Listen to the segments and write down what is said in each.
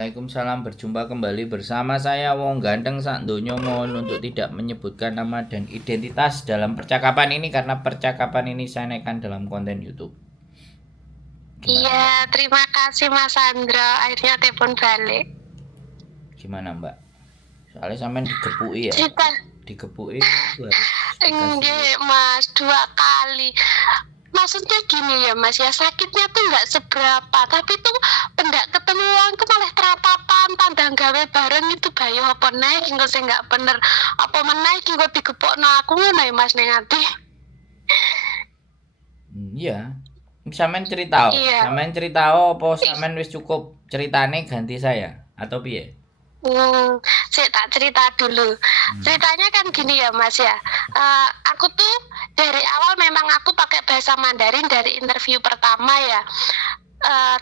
Waalaikumsalam, berjumpa kembali bersama saya Wong Ganteng sak donya mohon untuk tidak menyebutkan nama dan identitas dalam percakapan ini karena percakapan ini saya naikkan dalam konten YouTube. Iya, terima kasih Mas Andra. Akhirnya telepon balik. Gimana Mbak? Soalnya sampean digepuki ya. Cerita. Digepuki itu harus Enggak Mas, 2 kali. Maksudnya gini ya Mas ya, sakitnya tuh nggak seberapa, tapi tuh pendak ketemu uang tuh malah terapapan tandang gawe bareng itu bayo apa naik engko sing nggak bener apa menaik engko digepokno aku ngono ya Mas ning ati. Iya. Sampean cerita. Iya. Sampean cerita apa sampean wis cukup ceritane ganti saya atau piye? Saya tak cerita dulu. Ceritanya kan gini ya Mas ya. Aku tuh dari awal memang aku pakai bahasa Mandarin dari interview pertama ya.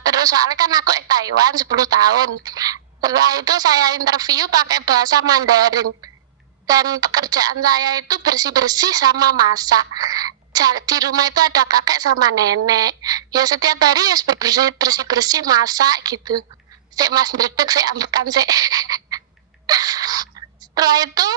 Terus soalnya kan aku Taiwan 10 tahun. Setelah itu saya interview pakai bahasa Mandarin. Dan pekerjaan saya itu bersih-bersih sama masak. Di rumah itu ada kakek sama nenek. Ya setiap hari ya bersih-bersih masak gitu. Sik Mas ndredeg sik ambekan sik. Setelah itu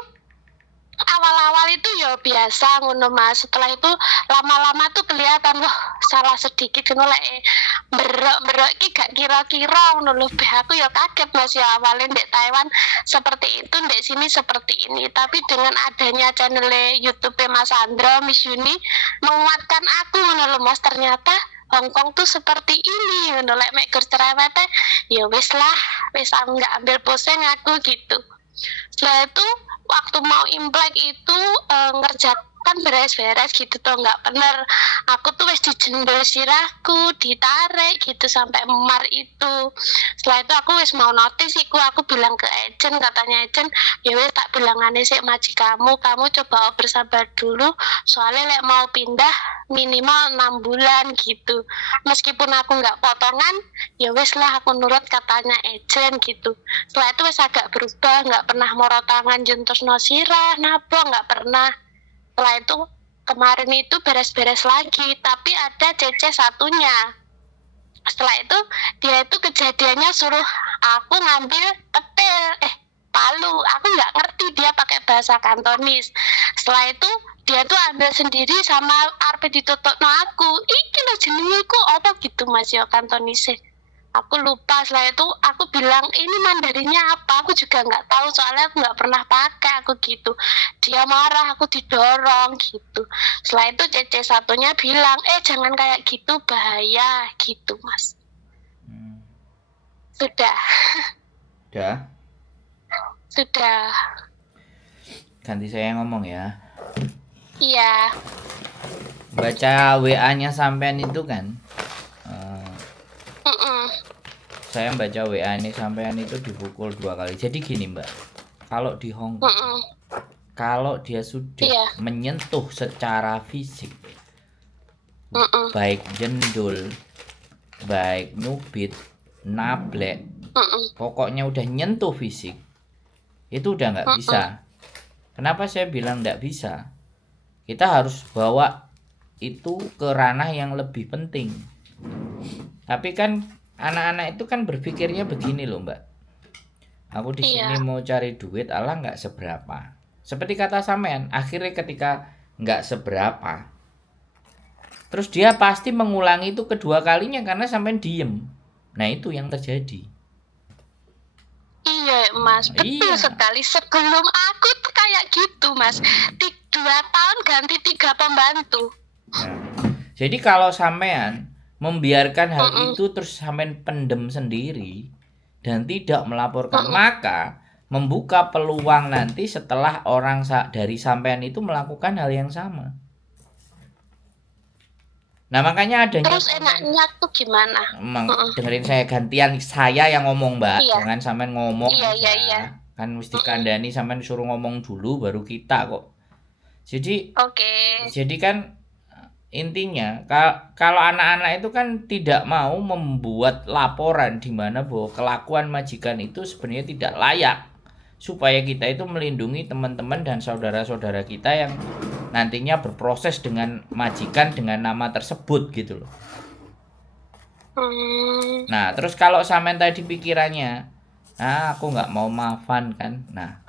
awal-awal itu ya biasa ngono Mas. Setelah itu lama-lama tuh kelihatan wah salah sedikit ngono lek berok iki gak kira-kira ngono lho. Aku ya kaget Mas ya awalnya di Taiwan seperti itu, di sini seperti ini. Tapi dengan adanya channel YouTube Mas Andra Miss Yuni menguatkan aku ngono lho Mas, ternyata Hongkong tuh seperti ini ngono lek mek cerewete ya wis lah, wis nggak ambil pusing aku gitu. Setelah itu waktu mau imlek itu ngerjakan beres-beres gitu tuh nggak bener. Aku tuh wis dijendol sirahku, ditarik gitu sampai memar itu. Setelah itu aku wis mau notis aku bilang ke agent, katanya agent ya wis tak bilangane sik maji kamu coba bersabar dulu soalnya lek mau pindah minimal 6 bulan gitu. Meskipun aku nggak potongan ya wis lah aku nurut katanya agent gitu. Setelah itu wis agak berubah, nggak pernah moro tangan jentos no sirah nabo, nggak pernah. Setelah itu kemarin itu beres-beres lagi, tapi ada CC satunya. Setelah itu dia itu kejadiannya suruh aku ngambil petel palu, aku nggak ngerti dia pakai bahasa Kantonis. Setelah itu dia tuh ambil sendiri sama arpe ditutupno aku, iki lo jenengiku apa gitu Mas ya Kantonis. Aku lupa. Setelah itu aku bilang ini Mandarinnya apa, aku juga nggak tahu soalnya aku nggak pernah pakai aku gitu. Dia marah, aku didorong gitu. Setelah itu CC satunya bilang jangan kayak gitu bahaya gitu Mas. Sudah. Sudah. Ganti saya ngomong ya. Iya. Baca WA-nya sampean itu kan. Saya baca WA ini sampean itu dipukul 2 kali. Jadi gini Mbak, kalau di Hongkong, kalau dia sudah menyentuh secara fisik, baik jendul, baik nyubit, nablek, pokoknya udah nyentuh fisik, itu udah nggak bisa. Kenapa saya bilang nggak bisa? Kita harus bawa itu ke ranah yang lebih penting. Tapi kan anak-anak itu kan berpikirnya begini loh Mbak. Aku di sini mau cari duit, Allah nggak seberapa. Seperti kata sampean, akhirnya ketika nggak seberapa, terus dia pasti mengulangi itu kedua kalinya karena sampean diem. Nah itu yang terjadi. Iya Mas, betul sekali. Sebelum aku tuh kayak gitu Mas, 2 tahun ganti 3 pembantu. Nah, jadi kalau sampean membiarkan hal itu terus sampean pendem sendiri dan tidak melaporkan, maka membuka peluang nanti setelah orang dari sampean itu melakukan hal yang sama. Nah makanya adanya. Terus enaknya tuh gimana? Dengerin saya, gantian saya yang ngomong Mbak, jangan sampean ngomong aja. Iya. Kan mesti kandani sampean suruh ngomong dulu baru kita kok. Jadi jadi kan intinya kalau anak-anak itu kan tidak mau membuat laporan di mana bahwa kelakuan majikan itu sebenarnya tidak layak, supaya kita itu melindungi teman-teman dan saudara-saudara kita yang nantinya berproses dengan majikan dengan nama tersebut gitu loh. Nah terus kalau sampean tadi pikirannya Aku nggak mau maafan kan. Nah,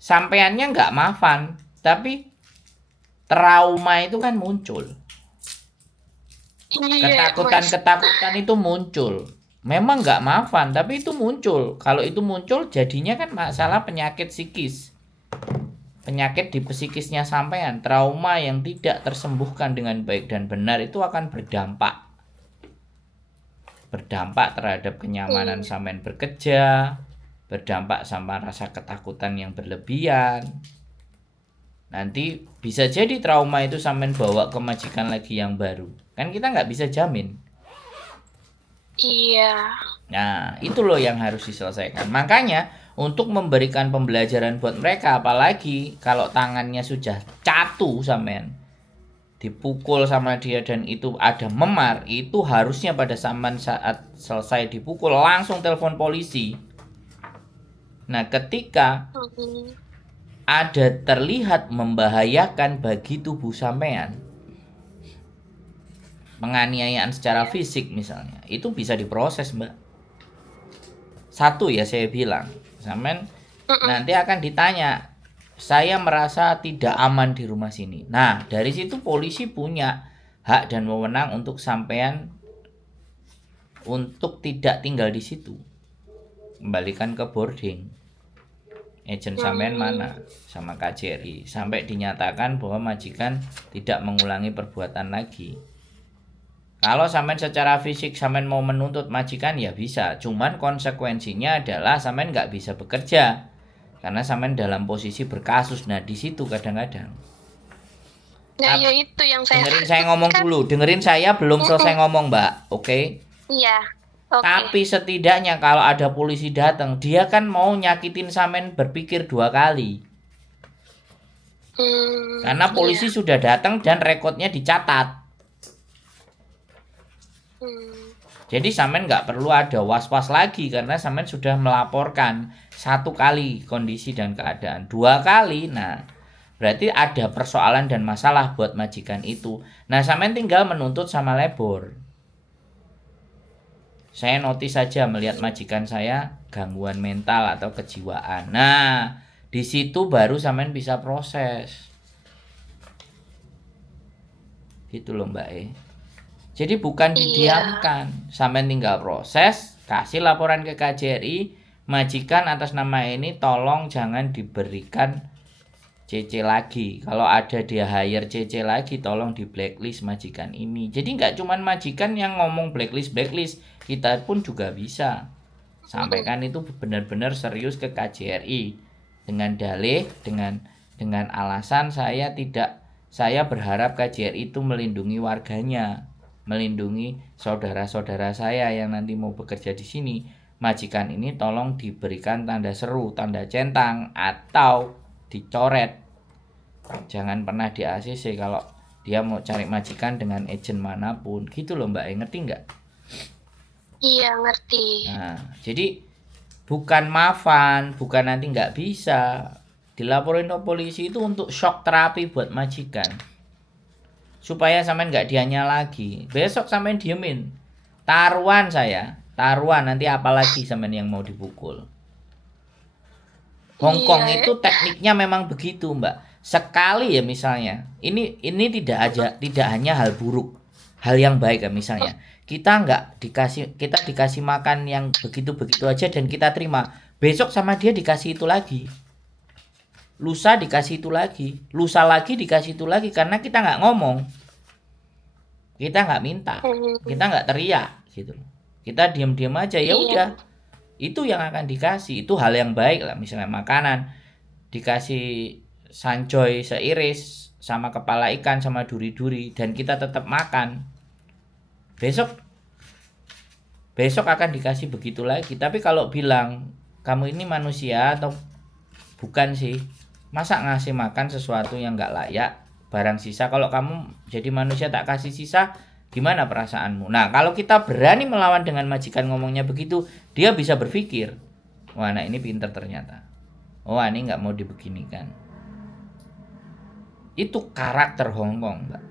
sampeannya nggak maafan, tapi trauma itu kan muncul. Iya, Mas. Ketakutan itu muncul. Memang nggak maafan, tapi itu muncul. Kalau itu muncul, jadinya kan masalah penyakit psikis. Penyakit di psikisnya sampean, trauma yang tidak tersembuhkan dengan baik dan benar itu akan berdampak. Berdampak terhadap kenyamanan sampean bekerja, berdampak sama rasa ketakutan yang berlebihan. Nanti bisa jadi trauma itu sampean bawa ke majikan lagi yang baru. Kan kita nggak bisa jamin. Iya. Nah, itu loh yang harus diselesaikan. Makanya untuk memberikan pembelajaran buat mereka, apalagi kalau tangannya sudah catu sampean, dipukul sama dia dan itu ada memar, itu harusnya pada saat selesai dipukul langsung telepon polisi. Nah, ketika ada terlihat membahayakan bagi tubuh sampean, penganiayaan secara fisik misalnya, itu bisa diproses, Mbak. Satu ya saya bilang, sampean nanti akan ditanya, saya merasa tidak aman di rumah sini. Nah, dari situ polisi punya hak dan wewenang untuk sampean untuk tidak tinggal di situ. Kembalikan ke boarding. Agent sampean mana? Sama KJRI. Sampai dinyatakan bahwa majikan tidak mengulangi perbuatan lagi. Kalau sampean secara fisik sampean mau menuntut majikan ya bisa. Cuman konsekuensinya adalah sampean nggak bisa bekerja. Karena sampean dalam posisi berkasus. Nah, di situ kadang-kadang. Nah, ya itu yang saya dengerin saya ngomong dulu. Dengerin saya belum selesai ngomong, Mbak. Oke? Iya. Okay. Tapi setidaknya kalau ada polisi datang, dia kan mau nyakitin sampean berpikir 2 kali. Karena polisi sudah datang dan rekodnya dicatat. Jadi sampean nggak perlu ada was-was lagi karena sampean sudah melaporkan 1 kali kondisi dan keadaan, 2 kali. Nah, berarti ada persoalan dan masalah buat majikan itu. Nah, sampean tinggal menuntut sama labor. Saya notice saja melihat majikan saya gangguan mental atau kejiwaan. Nah, di situ baru sampean bisa proses. Gitu loh, Mbak E. Jadi bukan didiamkan, sampean tinggal proses, kasih laporan ke KJRI, majikan atas nama ini tolong jangan diberikan CC lagi. Kalau ada dia hire CC lagi, tolong di blacklist majikan ini. Jadi nggak cuman majikan yang ngomong blacklist, kita pun juga bisa sampaikan itu benar-benar serius ke KJRI dengan dalih, dengan alasan saya berharap KJRI itu melindungi warganya, melindungi saudara-saudara saya yang nanti mau bekerja di sini. Majikan ini tolong diberikan tanda seru, tanda centang atau dicoret. Jangan pernah di ACC kalau dia mau cari majikan dengan agent manapun. Gitu loh, Mbak. Ngerti nggak? Iya, ngerti. Nah, jadi bukan maafan, bukan nanti nggak bisa. Dilaporin ke polisi itu untuk shock terapi buat majikan. Supaya sampean nggak dianya lagi. Besok sampean diemin. Taruhan nanti apalagi sampean yang mau dipukul. Hongkong itu tekniknya memang begitu, Mbak. Sekali ya misalnya, ini tidak hanya hal buruk, hal yang baik ya misalnya. Kita dikasih makan yang begitu-begitu aja dan kita terima. Besok sama dia dikasih itu lagi. Lusa dikasih itu lagi, lusa lagi dikasih itu lagi karena kita nggak ngomong, kita nggak minta, kita nggak teriak gitu, kita diam-diam aja ya udah, itu yang akan dikasih. Itu hal yang baik lah, misalnya makanan dikasih sancoy seiris sama kepala ikan sama duri-duri dan kita tetap makan, besok akan dikasih begitu lagi. Tapi kalau bilang kamu ini manusia atau bukan sih, masa ngasih makan sesuatu yang nggak layak, barang sisa. Kalau kamu jadi manusia tak kasih sisa, gimana perasaanmu? Nah, kalau kita berani melawan dengan majikan ngomongnya begitu, dia bisa berpikir, wah anak ini pinter ternyata, oh ini nggak mau dibeginikan. Itu karakter Hongkong, Mbak.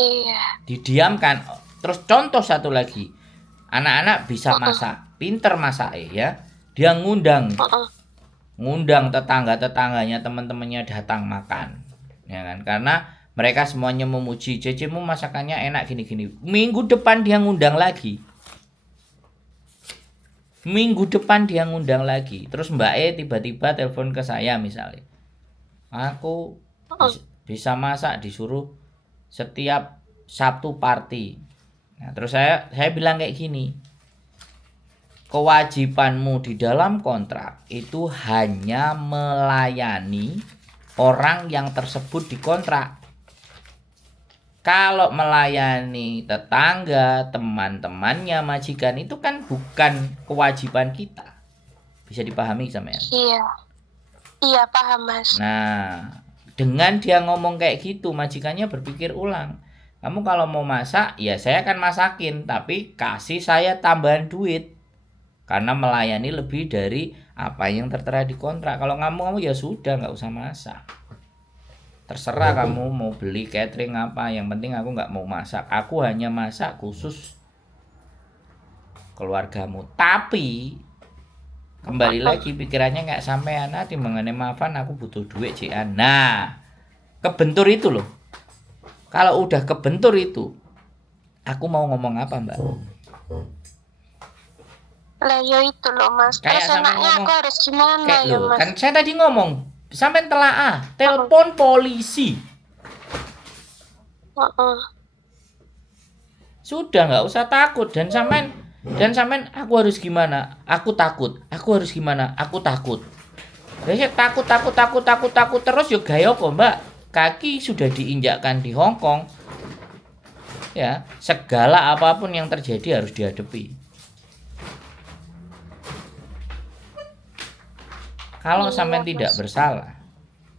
Iya. Didiamkan. Terus contoh satu lagi, Anak-anak bisa masak, pinter masak ya. Dia ngundang tetangga-tetangganya, teman-temannya datang makan. Ya kan? Karena mereka semuanya memuji, "Cecimu masakannya enak gini-gini." Minggu depan dia ngundang lagi. Terus Mbak E tiba-tiba telepon ke saya misalnya. Aku bisa masak, disuruh setiap Sabtu party. Nah, terus saya bilang kayak gini. Kewajibanmu di dalam kontrak itu hanya melayani orang yang tersebut di kontrak. Kalau melayani tetangga, teman-temannya, majikan itu kan bukan kewajiban kita. Bisa dipahami sama ya? Iya paham Mas. Nah, dengan dia ngomong kayak gitu, majikannya berpikir ulang. Kamu kalau mau masak, ya saya akan masakin, tapi kasih saya tambahan duit. Karena melayani lebih dari apa yang tertera di kontrak. Kalau kamu ya sudah, nggak usah masak. Terserah kamu mau beli catering apa, yang penting aku nggak mau masak. Aku hanya masak khusus keluargamu. Tapi kembali lagi pikirannya nggak sampean, nanti mengenai maafan aku butuh duit cian. Nah, kebentur itu loh. Kalau udah kebentur itu, aku mau ngomong apa Mbak? Lah ya itu loh Mas. Kayak terus enaknya ngomong, aku harus gimana kayak ya loh, Mas? kan saya tadi ngomong, sampean telaah, telepon polisi. Sudah nggak usah takut, dan sampean aku harus gimana? Aku takut. Aku harus gimana? Aku takut. Saya takut terus yo gaya apa Mbak? Kaki sudah diinjakkan di Hong Kong. Ya, segala apapun yang terjadi harus dihadapi. Kalau sampean tidak bersalah,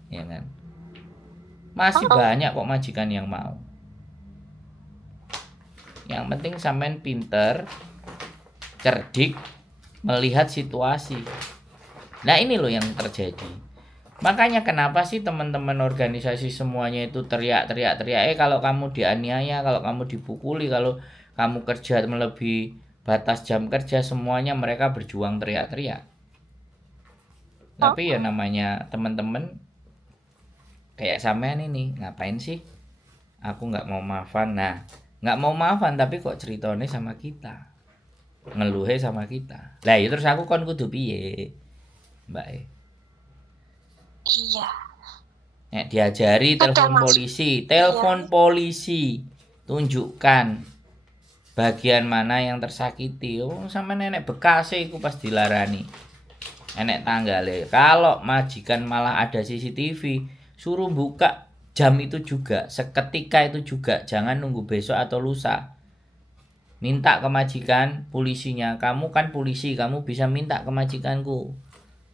ya kan? Masih banyak kok majikan yang mau. Yang penting sampean pinter, cerdik, melihat situasi. Nah ini loh yang terjadi. Makanya kenapa sih teman-teman organisasi semuanya itu teriak-teriak, kalau kamu dianiaya, kalau kamu dipukuli, kalau kamu kerja melebihi batas jam kerja, semuanya mereka berjuang teriak-teriak. Tapi ya namanya teman-teman kayak sampean ini, ngapain sih aku nggak mau maafan? Nah, nggak mau maafan tapi kok ceritanya sama kita, ngeluhe sama kita. Lah ya terus aku kon kudu piye Mbak E? Iya. Diajari telepon polisi, tunjukkan bagian mana yang tersakiti. Oh sama nenek bekas iku pas dilarani. Enek tanggale. Kalau majikan malah ada CCTV, suruh buka jam itu juga, seketika itu juga, jangan nunggu besok atau lusa. Minta ke majikan polisinya, kamu kan polisi, kamu bisa minta ke majikanku,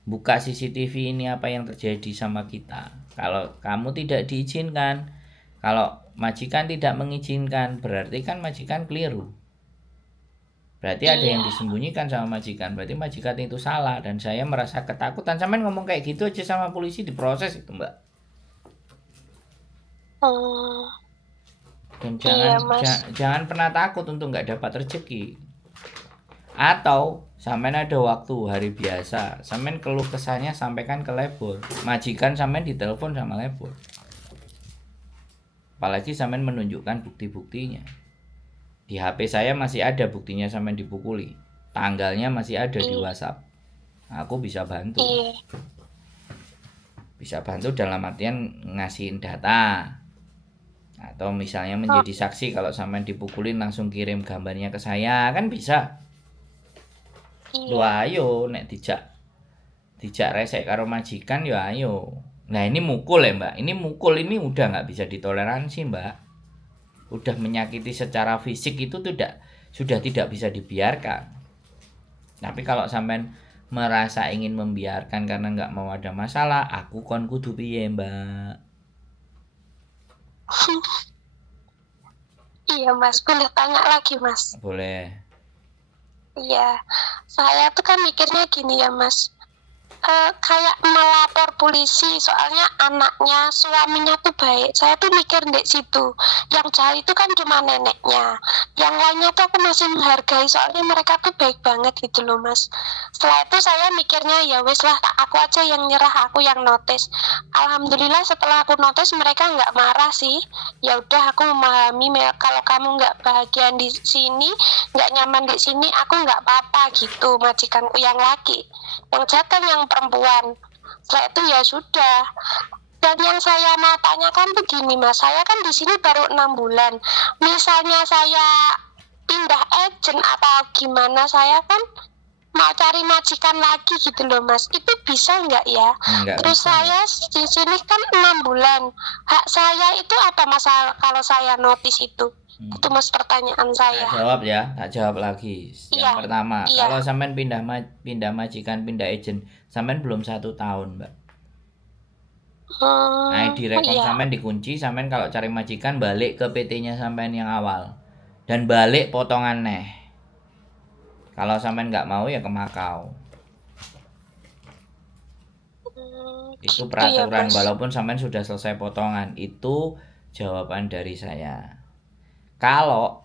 buka CCTV ini apa yang terjadi sama kita. Kalau kamu tidak diizinkan, kalau majikan tidak mengizinkan, berarti kan majikan keliru. Berarti ada yang disembunyikan sama majikan, berarti majikan itu salah, dan saya merasa ketakutan. Sampean ngomong kayak gitu aja sama polisi, diproses itu Mbak. Dan jangan pernah takut untuk nggak dapat rezeki. Atau sampean ada waktu hari biasa, sampean keluh kesahnya sampaikan ke lebur, majikan sampean ditelepon sama lebur. Apalagi sampean menunjukkan bukti-buktinya. Di HP saya masih ada buktinya sampean dipukuli, tanggalnya masih ada di WhatsApp. Aku bisa bantu. Bisa bantu dalam artian ngasihin data. Atau misalnya menjadi saksi kalau sampean dipukulin langsung kirim gambarnya ke saya, kan bisa. Lu ayo nek dijak resek karo majikan ya ayo. Nah ini mukul ya Mbak, ini udah nggak bisa ditoleransi Mbak. Udah menyakiti secara fisik itu sudah tidak bisa dibiarkan. Tapi kalau sampean merasa ingin membiarkan karena nggak mau ada masalah, aku kon kudu piye Mbak? Iya Mas, boleh tanya lagi Mas? Boleh. Iya, saya tuh kan mikirnya gini ya Mas, kayak melapor polisi, soalnya anaknya, suaminya tuh baik. Saya tuh mikir di situ, yang jahat itu kan cuma neneknya, yang lainnya tuh aku masih menghargai, soalnya mereka tuh baik banget gitu loh Mas. Setelah itu saya mikirnya ya wes lah, aku aja yang nyerah, aku yang notice. Alhamdulillah setelah aku notice mereka nggak marah sih. Ya udah, aku memahami kalau kamu nggak bahagia di sini, nggak nyaman di sini, aku nggak apa-apa gitu. Majikanku yang laki, yang jahat kan yang perempuan. Setelah itu ya sudah. Dan yang saya mau tanyakan tuh gini Mas, saya kan di sini baru 6 bulan. Misalnya saya pindah agent atau gimana, saya kan mau cari majikan lagi gitu loh Mas, itu bisa nggak ya? Nggak Terus bisa. saya di sini kan 6 bulan, hak saya itu apa masalah kalau saya notice itu? Itu Mas pertanyaan saya. Tak jawab ya, tak jawab lagi. Yang pertama, kalau sampean pindah majikan, pindah agent, sampean belum 1 tahun, Mbak. ID rekom sampean dikunci, sampean kalau cari majikan balik ke PT-nya sampean yang awal. Dan balik potongan neh. Kalau sampean nggak mau ya ke Makau. Itu peraturan, walaupun sampean sudah selesai potongan. Itu jawaban dari saya. Kalau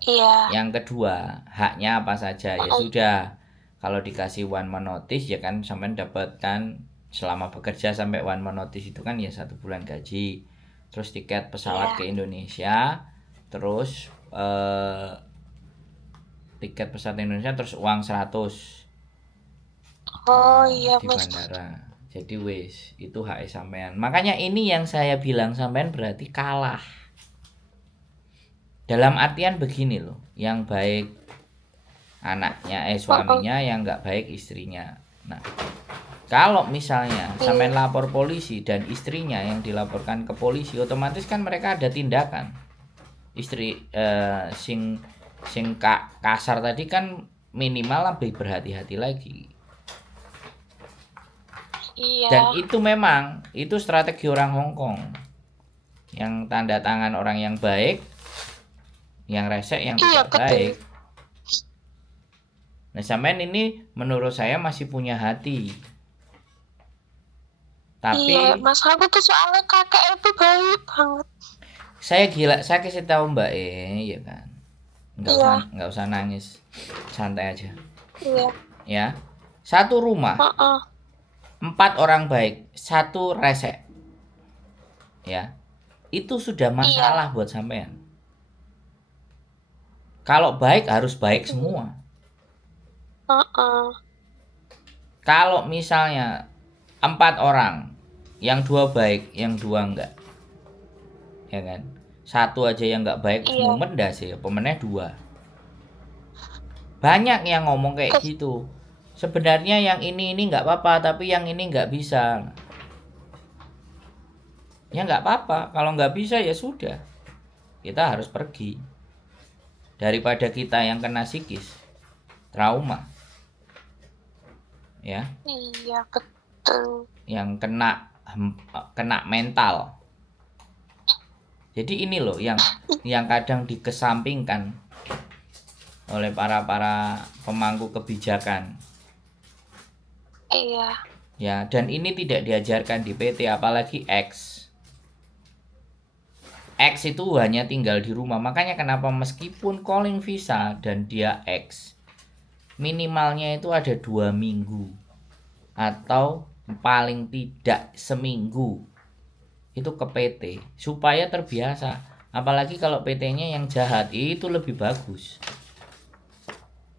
yang kedua, haknya apa saja ya sudah. Kalau dikasih one month notice ya kan sampean dapatkan selama bekerja sampai one month notice itu kan ya 1 bulan gaji. Terus tiket pesawat ke Indonesia, terus tiket pesawat Indonesia, terus uang 100 di bandara. Jadi wis, itu hak sampean. Makanya ini yang saya bilang, sampean berarti kalah. Dalam artian begini loh, yang baik anaknya, suaminya, yang nggak baik istrinya. Nah, kalau misalnya sampean lapor polisi dan istrinya yang dilaporkan ke polisi, otomatis kan mereka ada tindakan. Istri sing kasar tadi kan minimal lebih berhati-hati lagi. Dan itu memang itu strategi orang Hongkong, yang tanda tangan orang yang baik, yang resek, yang tidak baik. Nah, sampean ini menurut saya masih punya hati. Tapi Mas, aku tuh soalnya kakek itu baik banget. Saya kasih tahu Mbak ya kan. Nggak usah nangis. Santai aja. Ya. Satu rumah. 4 orang baik, 1 resek. Ya. Itu sudah masalah buat sampean. Kalau baik harus baik semua. Kalau misalnya 4 orang, yang 2 baik, yang 2 enggak, ya kan? 1 aja yang enggak baik, semua mendas ya, pemenang 2. Banyak yang ngomong kayak gitu. Sebenarnya yang ini enggak apa-apa, tapi yang ini enggak bisa. Ya enggak apa-apa, kalau enggak bisa ya sudah. Kita harus pergi. Daripada kita yang kena psikis, trauma. Ya. Iya, betul. Yang kena mental. Jadi ini loh yang kadang dikesampingkan oleh para pemangku kebijakan. Iya. Ya, dan ini tidak diajarkan di PT, apalagi X. X itu hanya tinggal di rumah. Makanya kenapa meskipun calling visa dan dia X, minimalnya itu ada 2 minggu atau paling tidak seminggu itu ke PT supaya terbiasa. Apalagi kalau PT-nya yang jahat, itu lebih bagus.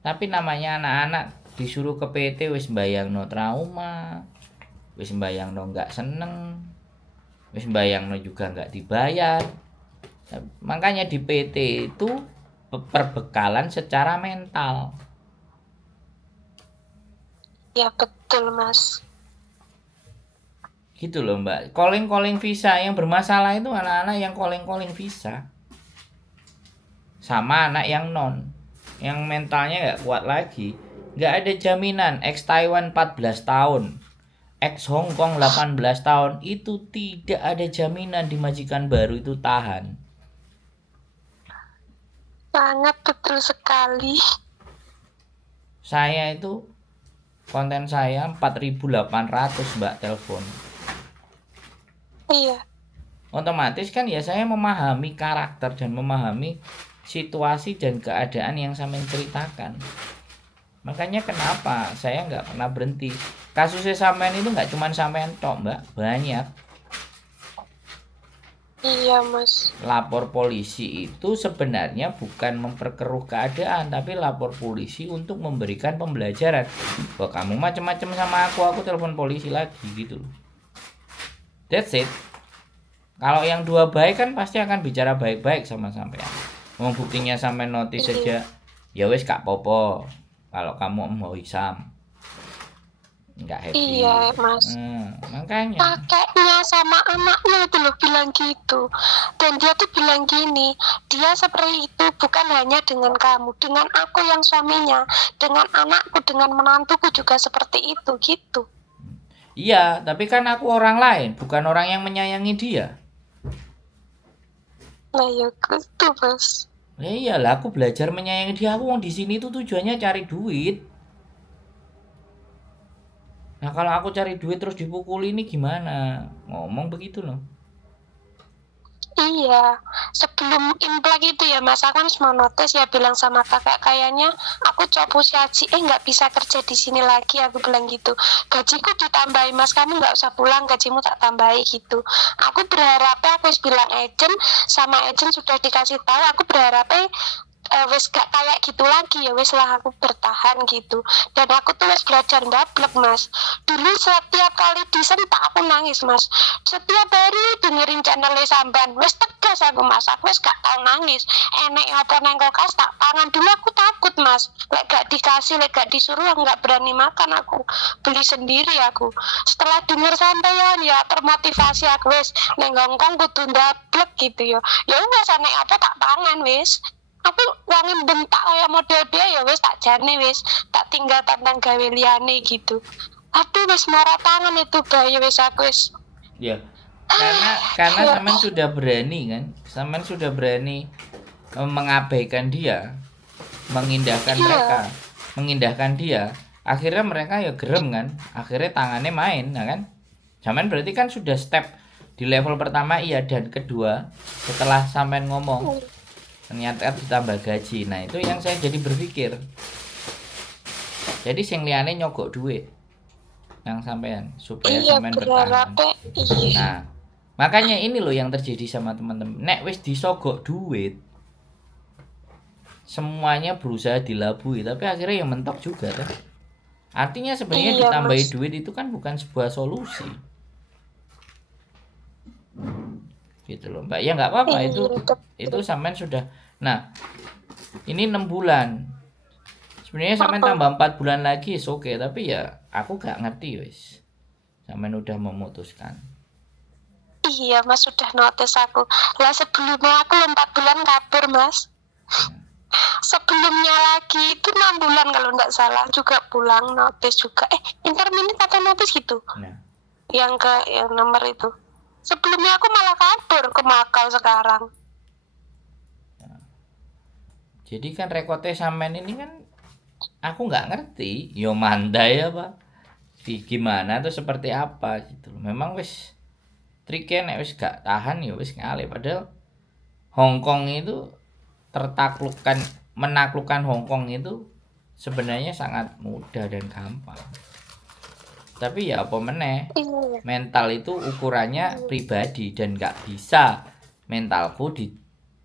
Tapi namanya anak-anak disuruh ke PT wis mbayangno trauma, wis mbayangno nggak seneng, wis mbayangno juga nggak dibayar. Makanya di PT itu perbekalan secara mental. Ya betul Mas. Gitu loh Mbak. Calling visa yang bermasalah itu anak-anak yang calling visa. Sama anak yang non, yang mentalnya nggak kuat lagi. Nggak ada jaminan. Ex Taiwan 14 tahun, ex Hong Kong 18 tahun, itu tidak ada jaminan di majikan baru itu tahan. Sangat betul sekali. Saya itu konten saya 4.800 Mbak telepon. Iya. Otomatis kan ya saya memahami karakter dan memahami situasi dan keadaan yang saya ceritakan. Makanya kenapa saya nggak pernah berhenti. Kasusnya sampean itu nggak cuma sampean tok Mbak, banyak. Iya Mas. Lapor polisi itu sebenarnya bukan memperkeruh keadaan, tapi lapor polisi untuk memberikan pembelajaran. Bahwa kamu macam-macam sama aku telepon polisi lagi gitu loh. That's it. Kalau yang dua baik kan pasti akan bicara baik-baik sama sampean. Mau buktinya sampai notis saja, ya wes gak popo. Kalau kamu mau Hisam nggak happy. Iya Mas. Makanya kakeknya sama anaknya itu loh bilang gitu, dan dia tuh bilang gini, dia seperti itu bukan hanya dengan kamu, dengan aku yang suaminya, dengan anakku, dengan menantuku juga seperti itu gitu. Iya, tapi kan aku orang lain, bukan orang yang menyayangi dia. Nah ya gitu Mas. Ya iyalah, aku belajar menyayangi dia. Aku di sini tuh tujuannya cari duit. Nah kalau aku cari duit terus dipukuli ini gimana? Ngomong begitu loh. Iya, sebelum implek itu ya Mas, aku kan semua notis ya bilang sama kakak, kayaknya aku coba haji, nggak bisa kerja di sini lagi, aku bilang gitu. Gajiku ditambahi Mas, kamu nggak usah pulang, gajimu tak tambahi gitu. Aku berharapnya aku bilang agent, sama agent sudah dikasih tahu, aku berharapnya wes gak kayak gitu lagi ya, wes lah aku bertahan gitu. Dan aku tuh wes belajar ndablek Mas. Dulu setiap kali disentak aku nangis Mas. Setiap hari dengerin channelnya sampean, wes tegas aku Mas, aku wes gak tau nangis. Enek apa neng kulkas tak pangan. Dulu aku takut Mas, lek gak dikasih, lek gak disuruh aku gak berani makan, aku beli sendiri aku. Setelah denger sampean ya termotivasi aku wes neng Hongkong kudu ndablek gitu ya. Ya wes enek apa tak pangan wes. Aku wangin bentak kayak model dia ya wes tak jane wes tak tinggal tantang gawe liane gitu. Tapi wes marah tangan itu bayi wes aku wes. Ya, karena sampean sudah berani kan, sampean sudah berani mengabaikan dia, mengindahkan mereka, mengindahkan dia. Akhirnya mereka ya gerem kan, akhirnya tangannya main, nah kan? Sampean berarti kan sudah step di level pertama iya, dan kedua setelah sampean ngomong ternyata ditambah gaji. Nah itu yang saya jadi berpikir, jadi sing liyane nyogok duit yang sampean supaya sampean bertahan. Nah makanya ini loh yang terjadi sama teman-teman, nek wis disogok duit semuanya berusaha dilabui tapi akhirnya yang mentok juga kan. Artinya sebenarnya ditambahi duit itu kan bukan sebuah solusi gitu loh Mbak. Ya nggak apa-apa, itu sampean sudah. Nah ini 6 bulan sebenarnya sampean tambah 4 bulan lagi oke, tapi ya aku gak ngerti wis sampean udah memutuskan. Iya Mas, sudah notice aku lah. Sebelumnya aku 4 bulan kabur Mas. Sebelumnya lagi itu 6 bulan kalau nggak salah juga pulang notice juga. Interminute atau notice gitu. Yang nomor itu. Sebelumnya aku malah kabur ke Makau sekarang. Jadi kan rekote sampean ini kan aku nggak ngerti, yo mandai apa, gimana tuh seperti apa gitu. Memang wis triknya nek wis gak tahan ya wis ngalih. Padahal Hongkong itu menaklukkan Hongkong itu sebenarnya sangat mudah dan gampang. Tapi ya apa meneh, mental itu ukurannya pribadi dan gak bisa mentalku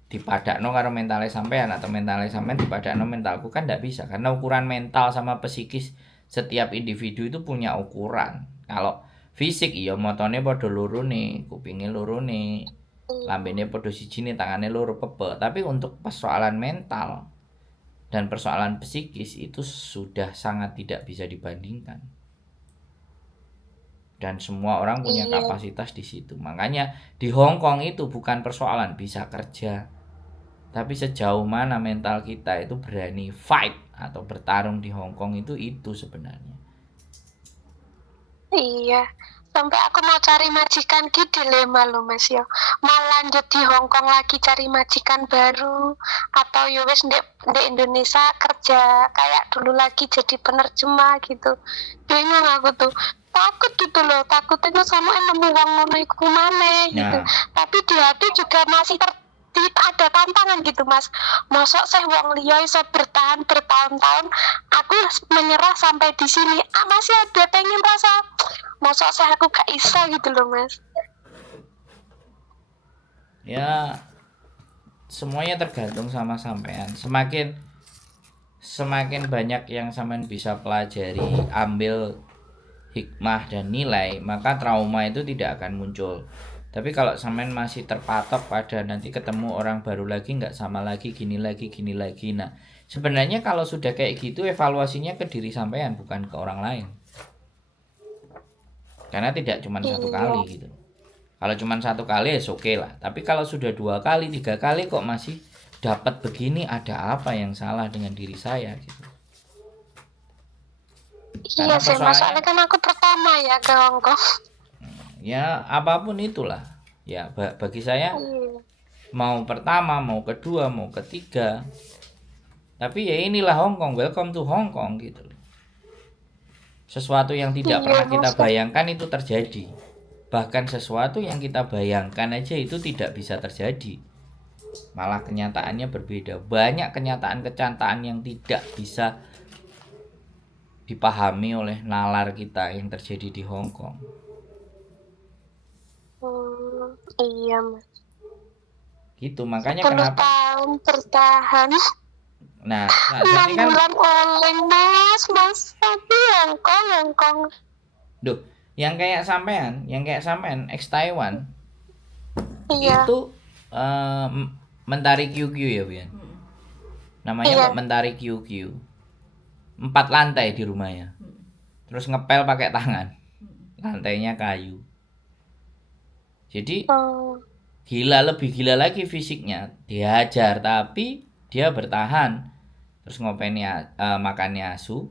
dipadakno karo mentalnya sampean atau mentalnya sampean dipadakno mentalku, kan ndak bisa, karena ukuran mental sama psikis setiap individu itu punya ukuran. Kalau fisik iya motone padha loro nih, kupinge loro nih, lambene padha siji nih, tangane loro pepe. Tapi untuk persoalan mental dan persoalan psikis itu sudah sangat tidak bisa dibandingkan. Dan semua orang punya kapasitas di situ. Makanya di Hongkong itu bukan persoalan bisa kerja, tapi sejauh mana mental kita itu berani fight atau bertarung di Hongkong itu sebenarnya. Iya, sampai aku mau cari majikan gitu dilema loh Mas ya. Mau lanjut di Hong Kong lagi cari majikan baru atau ya wis di Indonesia kerja kayak dulu lagi jadi penerjemah gitu. Bingung aku tuh. Takut gitu loh, takutnya sama nemu wong ngono iku maneh gitu. Nah, Tapi di hati juga masih ada tantangan gitu Mas. Mosok saya wong liya iso bertahan bertahun-tahun, aku menyerah sampai di sini. Masih ada pengen rasa mosok saya aku gak iso gitu loh Mas. ya semuanya tergantung sama sampean. Semakin banyak yang sampean bisa pelajari, ambil hikmah dan nilai, maka trauma itu tidak akan muncul. Tapi kalau sampean masih terpatok pada nanti ketemu orang baru lagi nggak sama lagi, gini lagi. Nah, sebenarnya kalau sudah kayak gitu evaluasinya ke diri sampean bukan ke orang lain. Karena tidak cuma satu kali gitu. Kalau cuma satu kali ya oke lah. Tapi kalau sudah 2 kali, 3 kali kok masih dapat begini, ada apa yang salah dengan diri saya gitu. Iya sih, masalahnya kan aku pertama ya ke Hongkong. Ya apapun itulah. Ya bagi saya mau pertama, mau kedua, mau ketiga. Tapi ya inilah Hongkong, welcome to Hongkong gitu. Sesuatu yang tidak pernah kita bayangkan itu terjadi. Bahkan sesuatu yang kita bayangkan aja itu tidak bisa terjadi. Malah kenyataannya berbeda. Banyak kenyataan yang tidak bisa dipahami oleh nalar kita yang terjadi di Hong Kong. Iya Mas. Gitu makanya 10 kenapa tahun bertahan. Nah, 6 bulan oleng Mas. Tapi Hong Kong. Duh, yang kayak sampean ex Taiwan. Iya. Itu Mentari QQ ya, Bian. Namanya Mentari QQ. 4 lantai di rumahnya. Terus ngepel pakai tangan. Lantainya kayu. Jadi lebih gila lagi fisiknya. Dihajar tapi dia bertahan. Terus ngopeni makannya asu.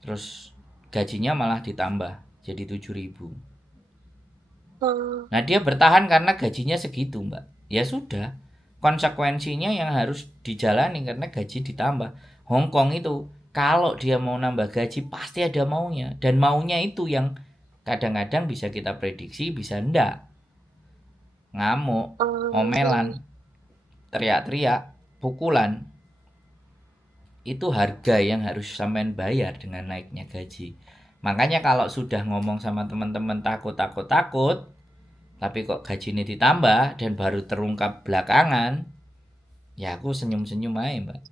Terus gajinya malah ditambah jadi 7.000. Nah, dia bertahan karena gajinya segitu, Mbak. Ya sudah. Konsekuensinya yang harus dijalani karena gaji ditambah. Hong Kong itu kalau dia mau nambah gaji pasti ada maunya, dan maunya itu yang kadang-kadang bisa kita prediksi, bisa enggak. Ngamuk, omelan, teriak-teriak, pukulan. Itu harga yang harus sampean bayar dengan naiknya gaji. Makanya kalau sudah ngomong sama teman-teman takut, tapi kok gajinya ditambah dan baru terungkap belakangan, ya aku senyum-senyum aja, Mbak.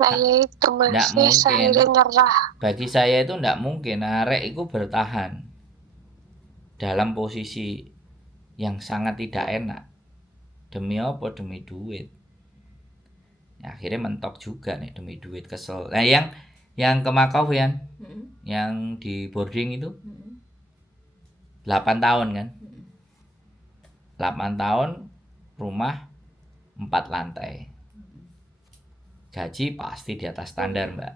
Nah, itu masih saya nyerah. Bagi saya itu enggak mungkin arek itu bertahan dalam posisi yang sangat tidak enak. Demi apa? Demi duit. Ya, akhirnya mentok juga nih demi duit, kesel. Nah, yang ke Makau Yan, yang di boarding itu 8 tahun kan. 8 tahun, rumah 4 lantai. Gaji pasti di atas standar, Mbak.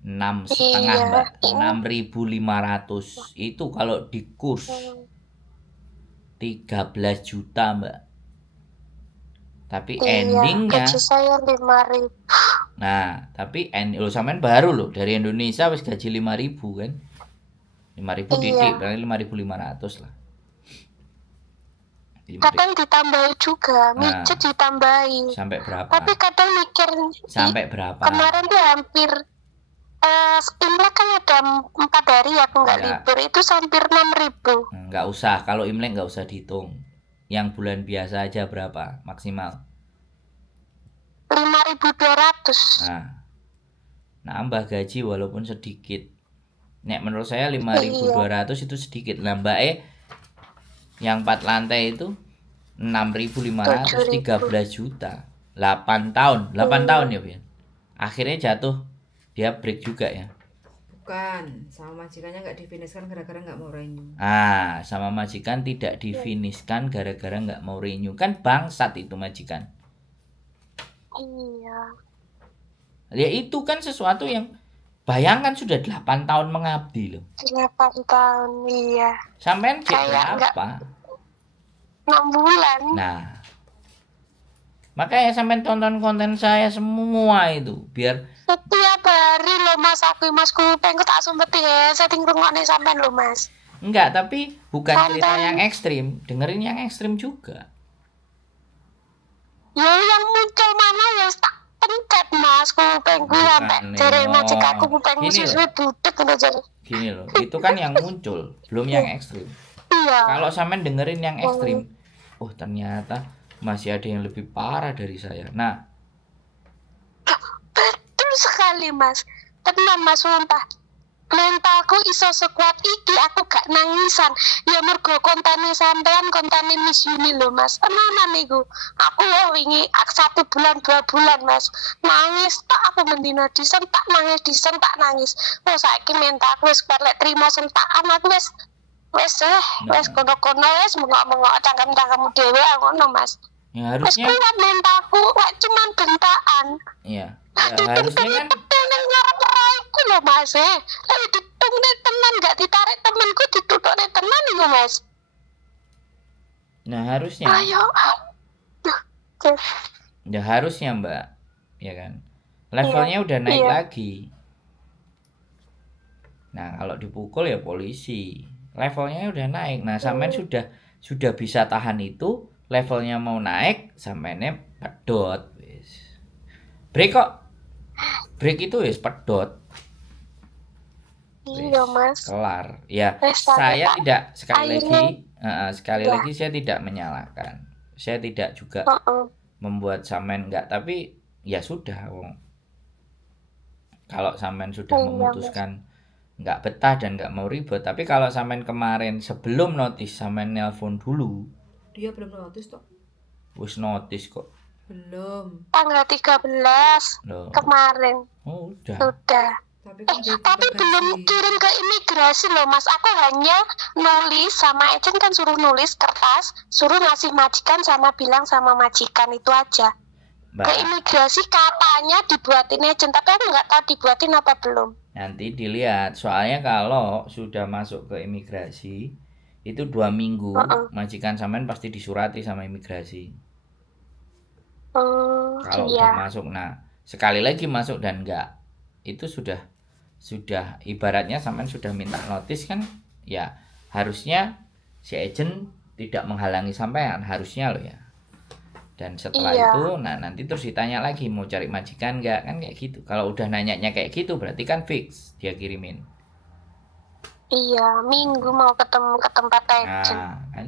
6,5 Mbak. 6.500. Itu kalau di kurs 13 juta, Mbak. Tapi endingnya gaji saya 5.000. Nah, tapi lo sampean baru loh dari Indonesia wis gaji 5.000 kan. 5.000 titik berarti 5.500 lah. Kadang ditambahi juga, micet ditambahi. Sampai berapa? Tapi kadang mikir sampai berapa? Kemarin tuh hampir Imlek kan ada 4 hari ya aku nggak libur, itu hampir 6.000. Nggak usah, kalau Imlek nggak usah dihitung. Yang bulan biasa aja berapa maksimal? 5.200. Nah, nambah gaji walaupun sedikit. Nek menurut saya 5.200 itu sedikit. Lah Mbak yang 4 lantai itu 6.500, 13 juta. 8 tahun ya, Bian. Akhirnya jatuh, dia break juga ya. Bukan, sama majikannya nggak difiniskan gara-gara nggak mau renew. Sama majikan tidak difiniskan gara-gara nggak mau renew. Kan bangsat itu majikan. Iya. Ya itu kan sesuatu yang Bayangkan sudah 8 tahun mengabdi loh. 8 tahun, iya. Sampean Kayak berapa? 6 bulan. Nah, makanya sampean tonton konten saya semua itu biar Setiap hari lo Mas, aku Mas kuping tak sumpeti setting rungokne sampean lo Mas. enggak, tapi bukan cerita Tonton. yang ekstrim, dengerin yang ekstrim juga. Ya yang muncul mana ya tak pencet Mas kupingku sampai Bukan, jare yo. macet aku kupingmu Gini suwe budek ngono jare. Gini loh, itu kan yang muncul, belum yang ekstrim. Iya. Kalau sampean dengerin yang ekstrim, oh ternyata masih ada yang lebih parah dari saya. Nah, Betul sekali Mas. Tenan Mas sumpah. Mentalku iso sekuat iki aku gak nangisan. Ya mergo kontene sampean kontene Miss Yuni lho Mas. Tenanan iku. Aku wingi 1 bulan 2 bulan Mas. Nangis tak aku mendina disen tak nangis. Oh saiki mentalku wis kuat lek trimo sentakan aku wis kono-kono wis mengok-mengok cangkem-cangkemmu dhewe ngono Mas. ya Wis harusnya kuat mentalku lek cuman bentaan. ya harusnya kan ngarep raiku lho Mas. Lek ditutune tenan gak ditarik temenku ditutune tenan iku Mas. nah harusnya Ayo. ya harusnya Mbak, ya kan, levelnya udah naik Iya. lagi. Nah kalau dipukul ya polisi, levelnya udah naik. Nah sampean sudah bisa tahan itu, levelnya mau naik, sampeannya pedot wis. Break itu wis pedot. Iya Mas. Kelar. Ya, Wis, saya Pak. tidak sekali Akhirnya- lagi saya tidak menyalahkan. Saya tidak juga membuat sampean enggak, tapi ya sudah, wong. Kalau sampean sudah Iya, memutuskan nggak betah dan nggak mau ribet, tapi kalau sampean kemarin sebelum notis sampean nelpon dulu, Dia belum notis toh. wis notis kok. Belum. Tanggal 13 Loh. kemarin Oh, udah. sudah. Tapi kan dia Tapi belum bagasi. kirim ke imigrasi loh Mas. Aku hanya nulis sama agent kan suruh nulis kertas, suruh ngasih majikan sama bilang sama majikan itu aja. Mbak, Ke imigrasi katanya dibuatin agent, tapi aku nggak tahu dibuatin apa belum. nanti dilihat. Soalnya kalau sudah masuk ke imigrasi itu 2 minggu, majikan sampean pasti disurati sama imigrasi. Kalau Iya. udah masuk, nah sekali lagi masuk dan enggak, itu sudah ibaratnya sampean sudah minta notis kan, ya harusnya si agent tidak menghalangi sampean, harusnya loh ya. Dan setelah Iya. itu, nah nanti terus ditanya lagi mau cari majikan enggak, kan kayak gitu. Kalau udah nanyanya kayak gitu berarti kan fix dia kirimin. Iya, minggu mau ketemu ke tempat agent. Nah kan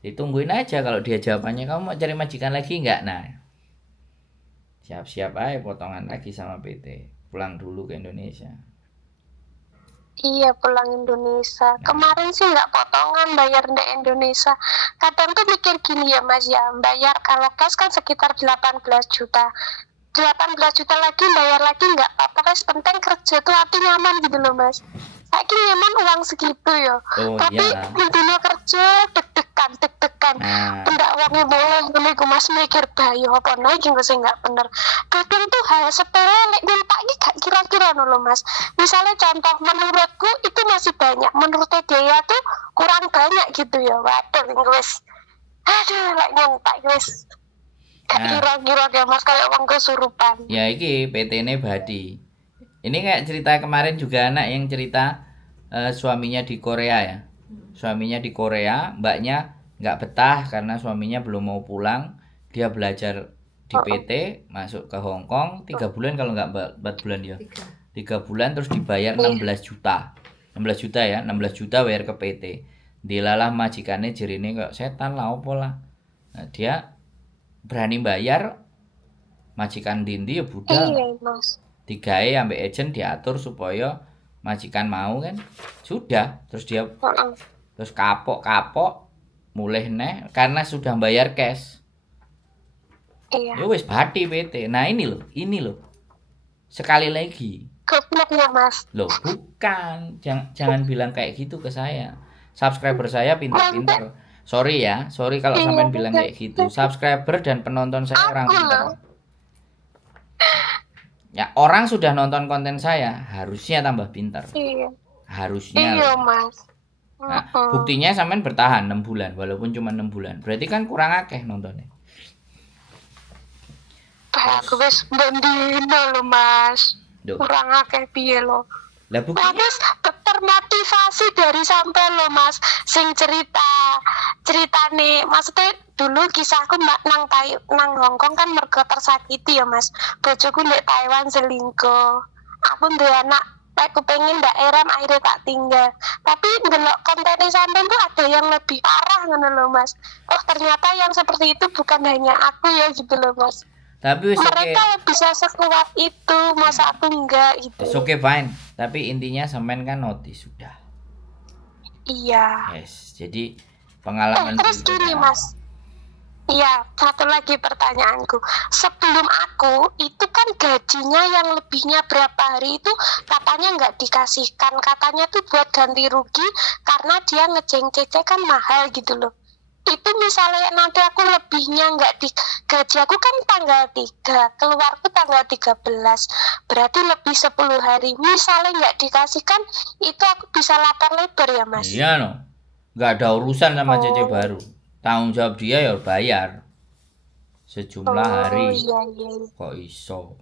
ditungguin aja, kalau dia jawabannya kamu mau cari majikan lagi enggak, nah siap-siap aja potongan lagi sama PT, pulang dulu ke Indonesia. Iya, pulang Indonesia. Kemarin sih nggak potongan bayar di Indonesia. Kadang tuh mikir gini ya Mas ya, bayar kalau cash kan sekitar 18 juta. 18 juta lagi bayar lagi nggak apa-apa, guys. Penting kerja tuh hati nyaman gitu loh Mas. Saiki nyaman uang segitu ya. Oh Tapi iya. dunia kerja deg-degan. Nah, Pendak wonge boleh ngene iku Mas mikir bayo apa nek iki sing nggak bener. Kadang tuh hal sepele nek nyempak iki gak kira-kira lho Mas. Misalnya contoh menurutku itu masih banyak, menurut dia tuh kurang banyak gitu ya. Waduh ini wis. Aduh lek nyempak wis. Gak Nah. kira-kira ya Mas kayak wong kesurupan. ya iki PT-ne Badi. Ini kayak cerita kemarin juga anak yang cerita suaminya di Korea ya. Suaminya di Korea, mbaknya nggak betah karena suaminya belum mau pulang. Dia belajar di PT, masuk ke Hong Kong 3 bulan kalau nggak 4 bulan ya. 3 bulan terus dibayar 16 juta. 16 juta ya, 16 juta bayar ke PT. Dilalah majikannya jerine kok setan lah opo lah. Nah, dia berani bayar, majikan dindi ya budal. Iya Mas. Digawe ambek agent diatur supaya majikan mau kan. Sudah, terus dia terus kapok mulih neh karena sudah bayar cash. Iya. Ya wis bati PT. Nah ini loh. Sekali lagi. Goblok ya Mas. Loh, bukan. Jangan bilang kayak gitu ke saya. Subscriber saya pintar-pintar. Sorry kalau sampean bilang kayak gitu. Subscriber dan penonton saya orang pintar. Ya orang sudah nonton konten saya harusnya tambah pintar. Iya. Harusnya. Iya, Mas. Nah, buktinya sampean bertahan 6 bulan walaupun cuma 6 bulan. Berarti kan kurang akeh nontonnya. Bagus bendino lo Mas. Duh. Kurang akeh piye lo. Lah buktinya Bagus termotivasi dari sampai lo Mas sing ceritane maksudnya dulu kisahku nang Hongkong kan mergo tersakiti ya Mas. Bojoku ndek Taiwan selingkuh. Aku duwe anak aku pengen daerah akhirnya tak tinggal. Tapi ndelok kontennya sampean tuh ada yang lebih parah ngono lho Mas. Oh ternyata yang seperti itu bukan hanya aku ya gitu loh Mas. tapi Mereka bisa sekuat itu, masa aku enggak gitu. Oke fine. Tapi intinya sampean kan notice sudah. Iya. Yes. Jadi pengalaman Terus gini Mas. Iya, satu lagi pertanyaanku. Sebelum aku itu kan gajinya yang lebihnya berapa hari itu katanya nggak dikasihkan. Katanya tuh buat ganti rugi karena dia ngejeng cece kan mahal gitu loh. Itu misalnya nanti aku lebihnya nggak di gaji aku kan tanggal 3, keluarku tanggal 13, berarti lebih 10 hari. Misalnya nggak dikasihkan, itu aku bisa lapar lebar ya Mas? Iya no, nggak ada urusan sama cece baru. Tanggung jawab dia ya bayar sejumlah hari. Iya. Kok iso?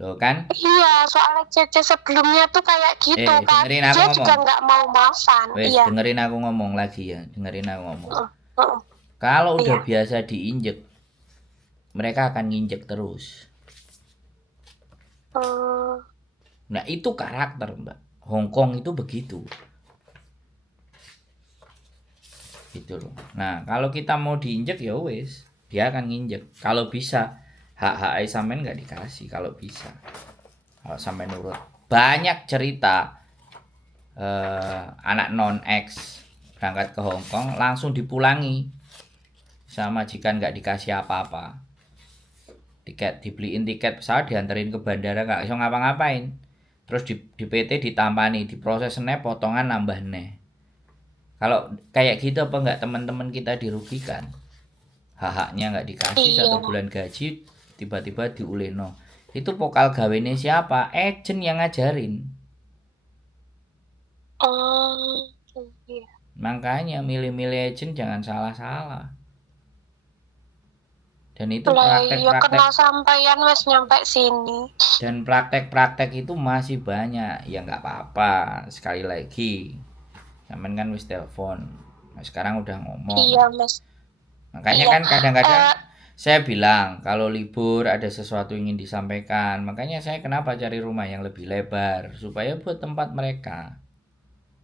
Loh kan? Iya, soalnya Cece sebelumnya tuh kayak gitu kan. Dengerin aku Dia ngomong. juga nggak mau maafan. Wes, Iya. dengerin aku ngomong lagi ya. Dengerin aku ngomong. Heeh. Kalau udah biasa diinjek, mereka akan nginjek terus. Nah, itu karakter, Mbak. Hongkong itu begitu. Gitu loh. Nah, kalau kita mau diinjek ya wes, dia akan nginjek. Kalau bisa hak-hak sampean nggak dikasih kalau bisa. Kalau sampai nurut. Banyak cerita anak non X berangkat ke Hongkong langsung dipulangi sama majikan nggak dikasih apa-apa. Dibeliin tiket pesawat dianterin ke bandara nggak bisa ngapa-ngapain. Terus di PT ditampani, diproses potongan nambah neh. Kalau kayak gitu apa nggak teman-teman kita dirugikan? Hak-haknya nggak dikasih 1 bulan gaji tiba-tiba diuleno. Itu pokal gawene siapa? Agent yang ngajarin. Iya. Makanya milih-milih agent jangan salah-salah. Dan itu Ya praktek-praktek kenal sampeyan wes nyampe sini. dan praktek-praktek itu masih banyak. Ya nggak apa-apa. Sekali lagi, sampean kan wis telepon. Nah, sekarang udah ngomong. Iya Mas. Makanya kan kadang-kadang saya bilang kalau libur ada sesuatu ingin disampaikan. Makanya saya kenapa cari rumah yang lebih lebar supaya buat tempat mereka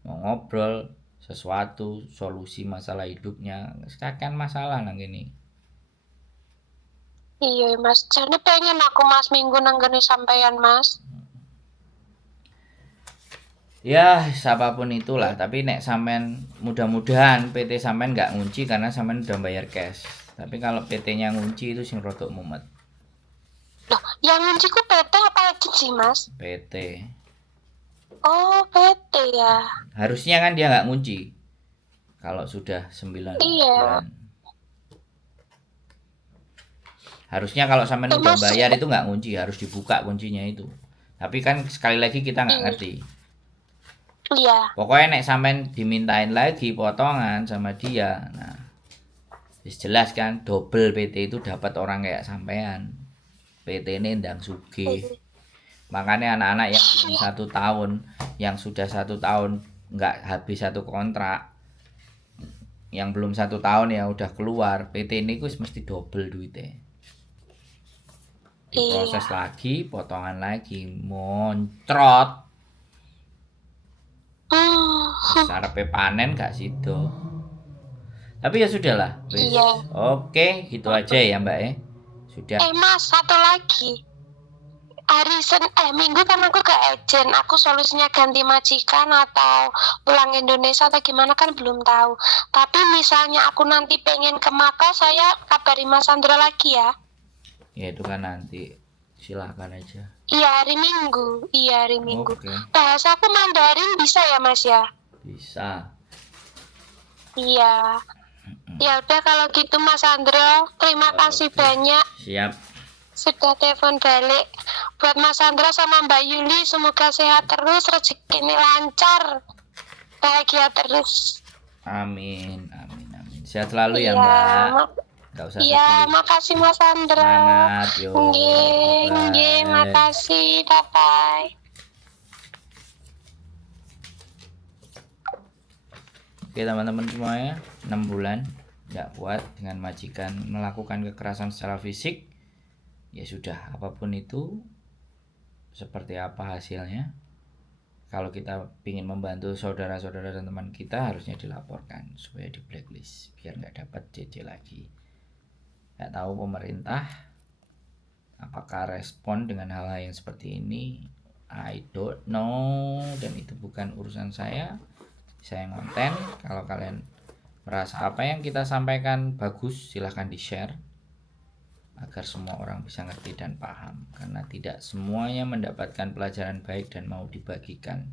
mau ngobrol sesuatu solusi masalah hidupnya. Sekarang masalah nang ini. Iya Mas. Jadi pengen aku Mas minggu nanggeni sampeyan Mas. Ya, siapapun itulah, tapi nek sampean mudah-mudahan PT sampean nggak ngunci karena sampean udah bayar cash. Tapi kalau PT-nya ngunci itu sing rodok mumet. Loh, yang ngunci ku PT apa lagi sih Mas? PT. Oh, PT ya. Harusnya kan dia nggak ngunci. Kalau sudah 9 bulan. Harusnya kalau sampean udah bayar itu nggak ngunci, harus dibuka kuncinya itu. Tapi kan sekali lagi kita nggak ngerti. Iya. Pokoknya nek sampean dimintain lagi potongan sama dia. Nah, jelas kan double PT itu dapat orang kayak sampean. PT ini ndang sugih. Makanya anak-anak yang belum 1 tahun, yang sudah 1 tahun nggak habis 1 kontrak, yang belum 1 tahun ya udah keluar, PT ini mesti double duitnya. Diproses lagi, potongan lagi, moncrot. Sarepe panen gak sido. Tapi ya sudahlah. Iya. Oke, gitu aja ya Mbak ya. Sudah. Mas, satu lagi. Minggu kan aku ke agent. Aku solusinya ganti majikan atau pulang Indonesia atau gimana kan belum tahu. Tapi misalnya aku nanti pengen ke Maka, saya kabari Mas Sandro lagi ya. Ya itu kan nanti. Silakan aja. Iya, hari Minggu. Oke. Bahasa aku Mandarin bisa ya Mas ya? Bisa. Iya. Ya udah kalau gitu Mas Sandro, terima kasih banyak. Siap. sudah telepon balik. Buat Mas Sandra sama Mbak Yuli, semoga sehat terus, rezekinya lancar, bahagia terus. Amin, amin, amin. Sehat selalu ya, Iya, Mbak. Gak usah iya, sedih. makasih Mas Sandra. Semangat, yo. Nggih, nggih, Bye. makasih, bye-bye. Oke teman-teman semuanya, 6 bulan nggak kuat dengan majikan melakukan kekerasan secara fisik. Ya sudah, apapun itu, seperti apa hasilnya, kalau kita ingin membantu saudara-saudara dan teman kita, harusnya dilaporkan supaya di blacklist biar nggak dapat CC lagi. Nggak tahu pemerintah apakah respon dengan hal-hal yang seperti ini, I don't know, dan itu bukan urusan saya ngonten. Kalau kalian merasa apa yang kita sampaikan bagus, silahkan di share agar semua orang bisa ngerti dan paham, karena tidak semuanya mendapatkan pelajaran baik dan mau dibagikan.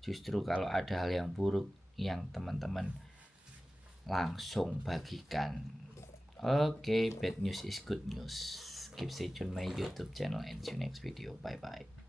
Justru kalau ada hal yang buruk yang teman-teman langsung bagikan. Oke, bad news is good news. Keep stay tune my YouTube channel and see you next video. Bye bye.